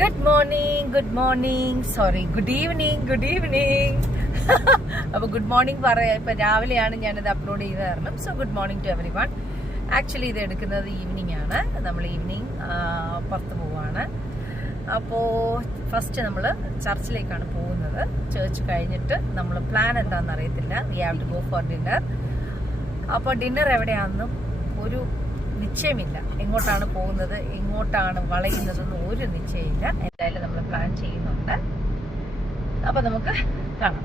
Good morning sorry good evening അപ്പോൾ good morning പറയാം. ഇപ്പം രാവിലെയാണ് ഞാനിത് അപ്ലോഡ് ചെയ്ത് തരണം. So good morning to everyone. Actually ഇത് എടുക്കുന്നത് ഈവനിങ് ആണ്. നമ്മൾ ഈവനിങ് പുറത്ത് പോവാണ്. അപ്പോൾ ഫസ്റ്റ് നമ്മൾ ചർച്ചിലേക്കാണ് പോകുന്നത്. ചർച്ച് കഴിഞ്ഞിട്ട് നമ്മൾ പ്ലാൻ എന്താണെന്ന് അറിയത്തില്ല. We have to go for dinner. അപ്പോൾ ഡിന്നർ എവിടെയാണെന്നും ഒരു നിശ്ചയമില്ല. എങ്ങോട്ടാണ് പോകുന്നത്, എങ്ങോട്ടാണ് വളയുന്നതെന്ന് ഒരു നിശ്ചയമില്ല. എന്തായാലും നമ്മൾ പ്ലാൻ ചെയ്യുന്നുണ്ട്. അപ്പോൾ നമുക്ക് കാണാം.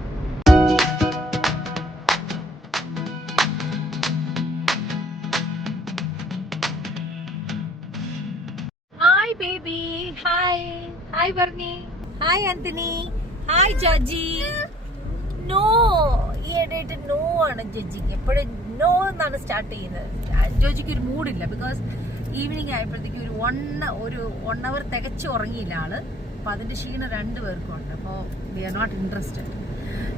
Hi Baby, hi Barney, hi Antony, hi Joji. No, ഈ ഇടയായിട്ട് നോ ആണ് ജഡ്ജിക്ക്. എപ്പോഴും നോ എന്നാണ് സ്റ്റാർട്ട് ചെയ്യുന്നത്. ജോജിക്ക് ഒരു മൂഡില്ല. ബിക്കോസ് ഈവനിങ് ആയപ്പോഴത്തേക്ക് ഒരു 1 hour തികച്ച് ഉറങ്ങിയില്ല ആള്. അപ്പൊ അതിന്റെ ക്ഷീണം 2 പേർക്കും ഉണ്ട്. അപ്പോൾ we are not interested.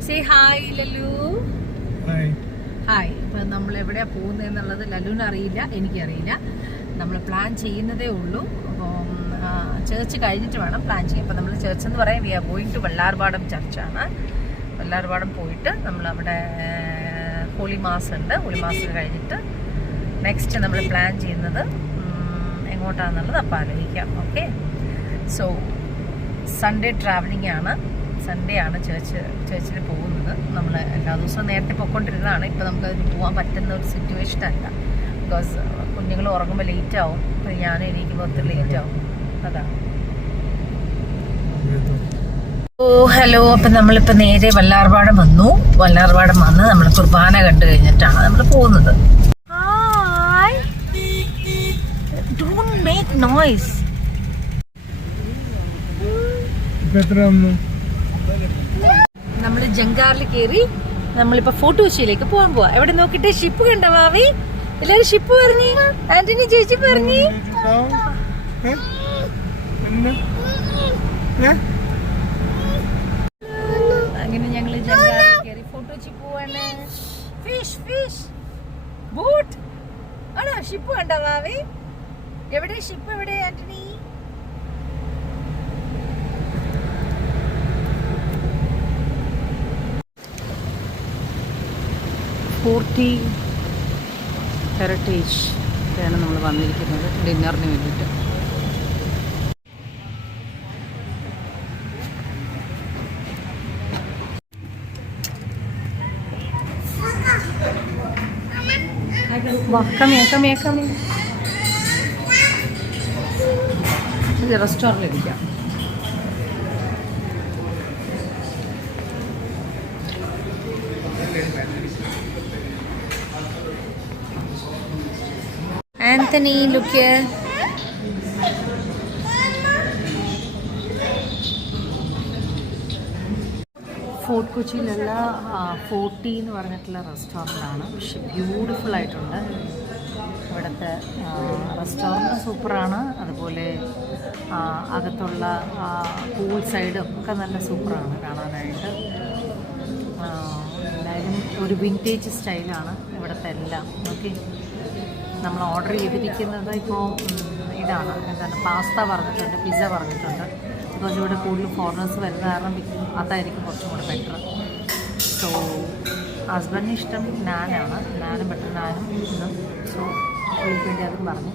Say hi Lallu. Hi. ഇപ്പൊ നമ്മൾ എവിടെയാ പോകുന്നതെന്നുള്ളത് ലല്ലുവിന് അറിയില്ല, എനിക്കറിയില്ല. നമ്മൾ പ്ലാൻ ചെയ്യുന്നതേ ഉള്ളൂ. അപ്പം ചേർച്ച് കഴിഞ്ഞിട്ട് വേണം പ്ലാൻ ചെയ്യാൻ. അപ്പം നമ്മൾ ചേർച്ച് എന്ന് പറയാൻ വി ആർ ഗോയിങ് ടു വെള്ളാർപാടം ചർച്ചാണ്. വെള്ളാർപാടം പോയിട്ട് നമ്മളവിടെ ഹോളി മാസ് ഉണ്ട്. ഹോളി മാസ് കഴിഞ്ഞിട്ട് നെക്സ്റ്റ് നമ്മൾ പ്ലാൻ ചെയ്യുന്നത് എങ്ങോട്ടാണെന്നുള്ളത് അപ്പം ആലോചിക്കാം. ഓക്കെ. സോ സൺഡേ ട്രാവലിംഗ് ആണ്. സൺഡേ ആണ് ചേർച്ചിൽ പോകുന്നത്. നമ്മൾ എല്ലാ ദിവസവും നേരത്തെ പോയിക്കൊണ്ടിരുന്നതാണ്. ഇപ്പം നമുക്കതിന് പോകാൻ പറ്റുന്ന ഒരു സിറ്റുവേഷൻ അല്ല. ബിക്കോസ് കുഞ്ഞുങ്ങൾ ഉറങ്ങുമ്പോൾ ലേറ്റ് ആവും. അപ്പം ഞാൻ എണീക്കുമ്പോൾ ഒത്തിരി ലേറ്റ് ആവും. അതാണ്. ഓ ഹലോ. അപ്പം നമ്മളിപ്പോൾ നേരെ വെള്ളാർപാടം വന്നു. വെള്ളാർപാടം വന്ന് നമ്മൾ കുർബാന കണ്ടു കഴിഞ്ഞിട്ടാണ് നമ്മൾ പോകുന്നത്. Don't make noise. നമ്മൾ ജങ്കാറിൽ കയറി നമ്മളിപ്പോ ഫോർട്ട് കൊച്ചിയിലേക്ക് പോകാൻ പോവാ. എവിടെ നോക്കിട്ട് ഷിപ്പ് കണ്ട വാവി? എല്ലാരും ഷിപ്പ് പറഞ്ഞു. ആന്റണി ചേച്ചി പറഞ്ഞു. അങ്ങനെ ഞങ്ങള് ജങ്കാറിൽ കയറി ഫോർട്ട് കൊച്ചി പോവാണ്. ഫിഷ് ബോട്ട് ആണോ? ഷിപ്പ് കണ്ട വാവി? എവിടെ ഷിപ്പ്? എവിടെ ആന്റണി? ഫോർട്ടി ഹെറിറ്റേജ് ആണ് നമ്മൾ വന്നിരിക്കുന്നത് ഡിന്നറിന് വേണ്ടിയിട്ട്. റെസ്റ്റോറൻറ്റിലിരിക്കാം. Antony, look here. ഫോർട്ട് കൊച്ചിയിലുള്ള 40 എന്ന് പറഞ്ഞിട്ടുള്ള റെസ്റ്റോറൻ്റാണ്. പക്ഷെ ബ്യൂട്ടിഫുൾ ആയിട്ടുണ്ട്. ഇവിടുത്തെ റെസ്റ്റോറൻറ്റ് സൂപ്പറാണ്. അതുപോലെ അകത്തുള്ള പൂൾ സൈഡും ഒക്കെ നല്ല സൂപ്പറാണ് കാണാനായിട്ട്. എന്തായാലും ഒരു വിൻറ്റേജ് സ്റ്റൈലാണ് ഇവിടുത്തെ എല്ലാം. ഓക്കെ. നമ്മൾ ഓർഡർ ചെയ്തിരിക്കുന്നത് ഇപ്പോൾ ഇതാണ്, എന്താണ്, പാസ്ത പറഞ്ഞിട്ടുണ്ട്, പിസ്സ പറഞ്ഞിട്ടുണ്ട്. ബിക്കോസ് ഇവിടെ കൂടുതൽ ഫോറിനേഴ്സ് വരുന്ന കാരണം അതായിരിക്കും കുറച്ചും കൂടെ ബെറ്റർ. സോ ഹസ്ബൻഡിന് ഇഷ്ടം നാനും ബട്ടർ നാനും ഇതും. സോ പുള്ളിക്ക് വേണ്ടി അതും പറഞ്ഞു.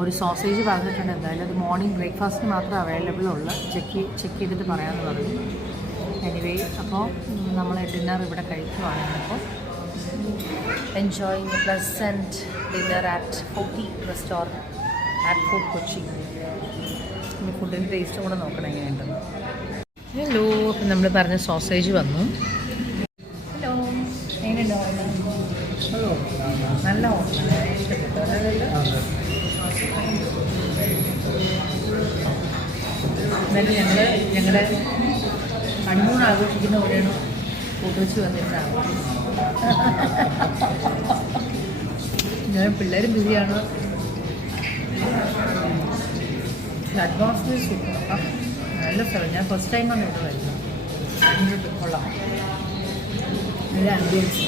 ഒരു സോസേജ് പറഞ്ഞിട്ടുണ്ട്. എന്തായാലും അത് മോർണിംഗ് ബ്രേക്ക്ഫാസ്റ്റിന് മാത്രമേ അവൈലബിൾ ഉള്ളൂ. ചെക്ക് ചെയ്തിട്ട് പറയാമെന്ന് പറഞ്ഞു. എനിവേ, അപ്പോൾ നമ്മൾ ഡിന്നർ ഇവിടെ കഴിക്കുവാണ്. അപ്പോൾ enjoying a pleasant dinner at 40 restaurant at Fort Kochi. ഇനി ഫുഡിൻ്റെ ടേസ്റ്റ് കൂടെ നോക്കണം എങ്ങനെയുണ്ടെന്ന്. ഹലോ. അപ്പം നമ്മൾ പറഞ്ഞ സോസേജ് വന്നു. ഹലോ, എങ്ങനെയുണ്ടോ? നല്ല ഇഷ്ടപ്പെട്ടു. എന്നാലും ഞങ്ങളുടെ ഹണിമൂൺ ആഘോഷിക്കുന്ന പോലെയാണ് ഫോർട്ട് കൊച്ചി വന്നിട്ടാണ്. ഞാൻ പിള്ളേരും ബിസിയാണ്. Atmosphere super. നല്ല സ്ഥലം. ഞാൻ ഫസ്റ്റ് ടൈമാണ് ഇവിടെ വരുന്നത്. കൊള്ളാം. നല്ല ആംബിയൻസ്.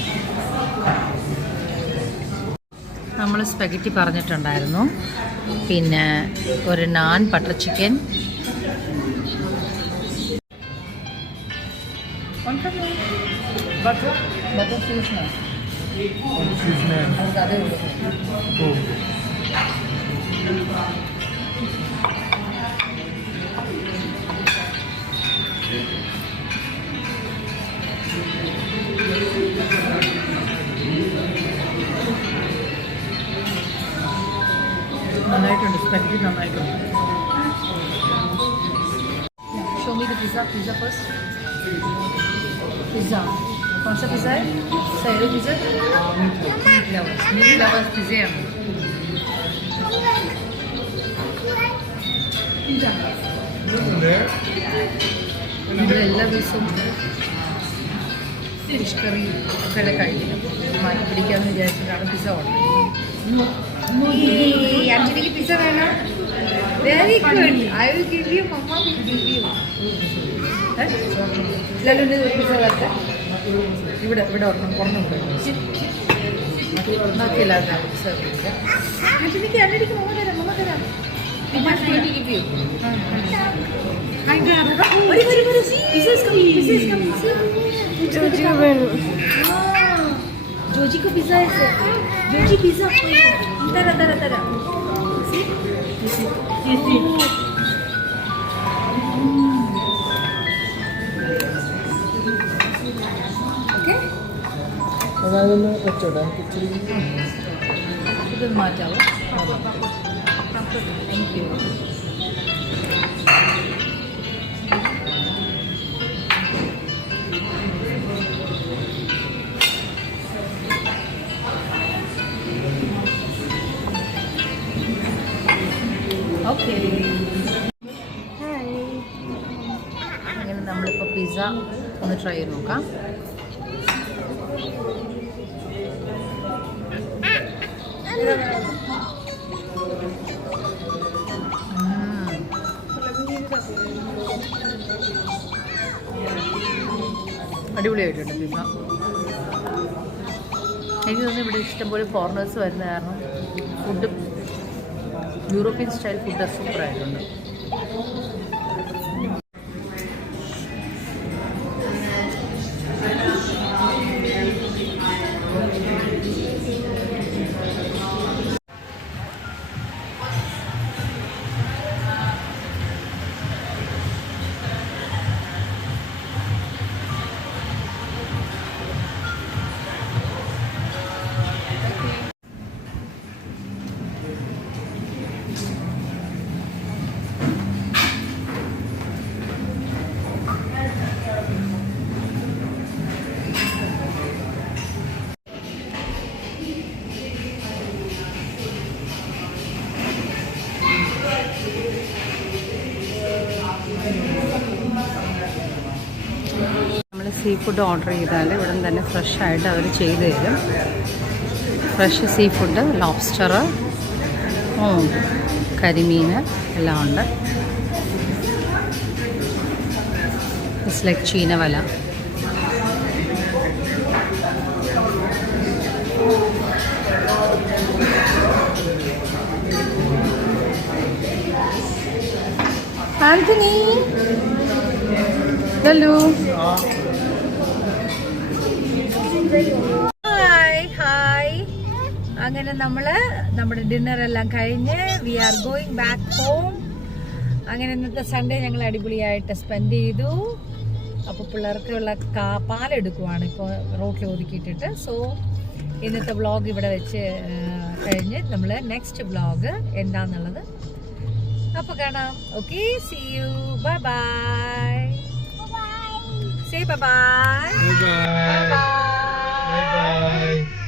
നമ്മൾ സ്പെഗറ്റി പറഞ്ഞിട്ടുണ്ടായിരുന്നു, പിന്നെ ഒരു naan butter chicken, butter cheese അതേ ഉള്ളൂ. നന്നായിട്ടുണ്ട്, സ്പെഗറ്റി നന്നായിട്ടുണ്ട്. Show me the pizza. Pizza first. Pizza कौन सा पिज़्ज़ा है? सैरो पिज़्ज़ा? मीट लवर्स पिज़्ज़യാണ്. നമ്മളെല്ലാ ദിവസവും ഫിഷ് കറി ഒക്കെ കഴിക്കണം. മാറ്റി പിടിക്കാമെന്ന് വിചാരിച്ചിട്ടാണ് പിസ്സ ഓർഡർ ചെയ്യുന്നത്. ആക്ച്വലി പിസ്സ വേണം. Very good. I will give you. Mamma will give you. ലല്ലുവിൻ്റെ ഒരു പിസ്സ വരട്ടെ. ഇവിടെ ഇവിടെ ഓർക്കണം, പുറമെ ബാക്കിയല്ല സെർവ് ചെയ്യുക. ആക്ച്വലിക്ക് അല്ലടിക്ക് മമ്മ തരാം, മമ്മ തരാം. जोजी को पिज़्ज़ा है. जोजी पिज़्ज़ा तरा तरा तरा. ओके, അതൊന്ന് വെച്ചോട്ടെ. ഇതൊന്ന് മാറ്റാവോ? Thank you. ഓക്കെ, അങ്ങനെ നമ്മളിപ്പോൾ പിസ്സ ഒന്ന് ട്രൈ ചെയ്ത് നോക്കാം. അടിപൊളിയായിട്ടുണ്ട് പിസ്സ. എനിക്ക് തോന്നുന്നു ഇവിടെ ഇഷ്ടംപോലെ ഫോറിനേഴ്സ് വരുന്ന കാരണം ഫുഡ്, യൂറോപ്യൻ സ്റ്റൈൽ ഫുഡ് സൂപ്പറായിട്ടുണ്ട്. സീ ഫുഡ് ഓർഡർ ചെയ്താൽ ഇവിടെ തന്നെ ഫ്രഷായിട്ട് അവർ ചെയ്ത് തരും. ഫ്രഷ് സീ ഫുഡ്, ലോബ്സ്റ്റർ, കരിമീൻ എല്ലാം ഉണ്ട്. ഇറ്റ്സ് ലൈക്ക് ചീനവല. ആന്റണി, ഹലോ. ഹായ്. അങ്ങനെ നമ്മുടെ ഡിന്നർ എല്ലാം കഴിഞ്ഞ് we are going back home. അങ്ങനെ ഇന്നത്തെ സൺഡേ ഞങ്ങൾ അടിപൊളിയായിട്ട് സ്പെൻഡ് ചെയ്തു. അപ്പോൾ പിള്ളേർക്കുള്ള പാലെടുക്കുവാണ് ഇപ്പോൾ റോട്ടിൽ ഒതുക്കിയിട്ടിട്ട്. സോ ഇന്നത്തെ വ്ളോഗ് ഇവിടെ വെച്ച് കഴിഞ്ഞ് നമ്മൾ നെക്സ്റ്റ് വ്ളോഗ് എന്താണെന്നുള്ളത് അപ്പോൾ കാണാം. Okay, see you. Bye bye. Say bye-bye. Bye-bye. Bye-bye. Bye-bye.